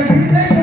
minha